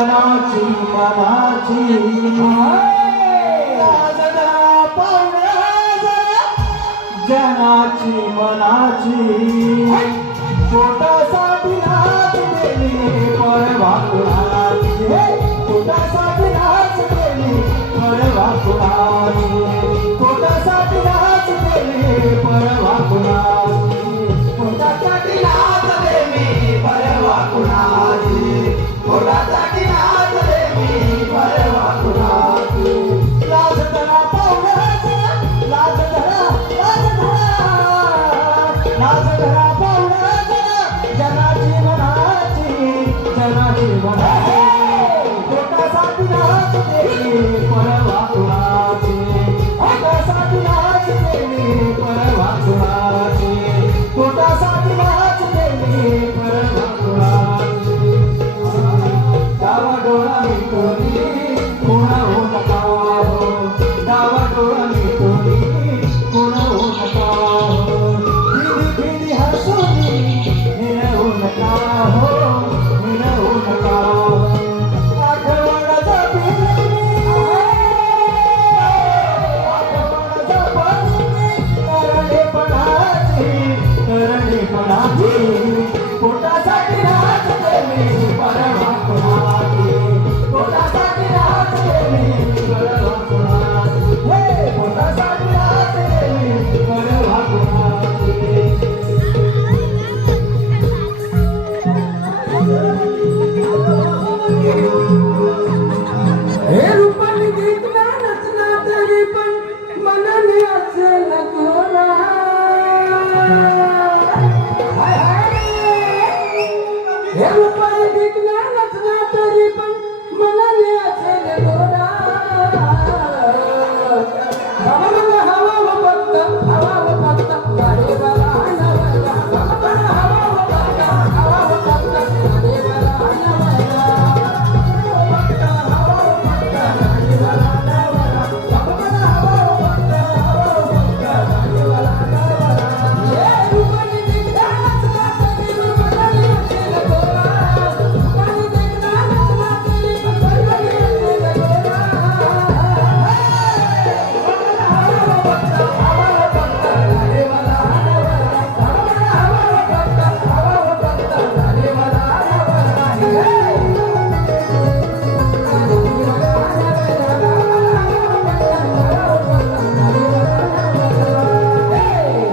Ramachandra, Ramachandra.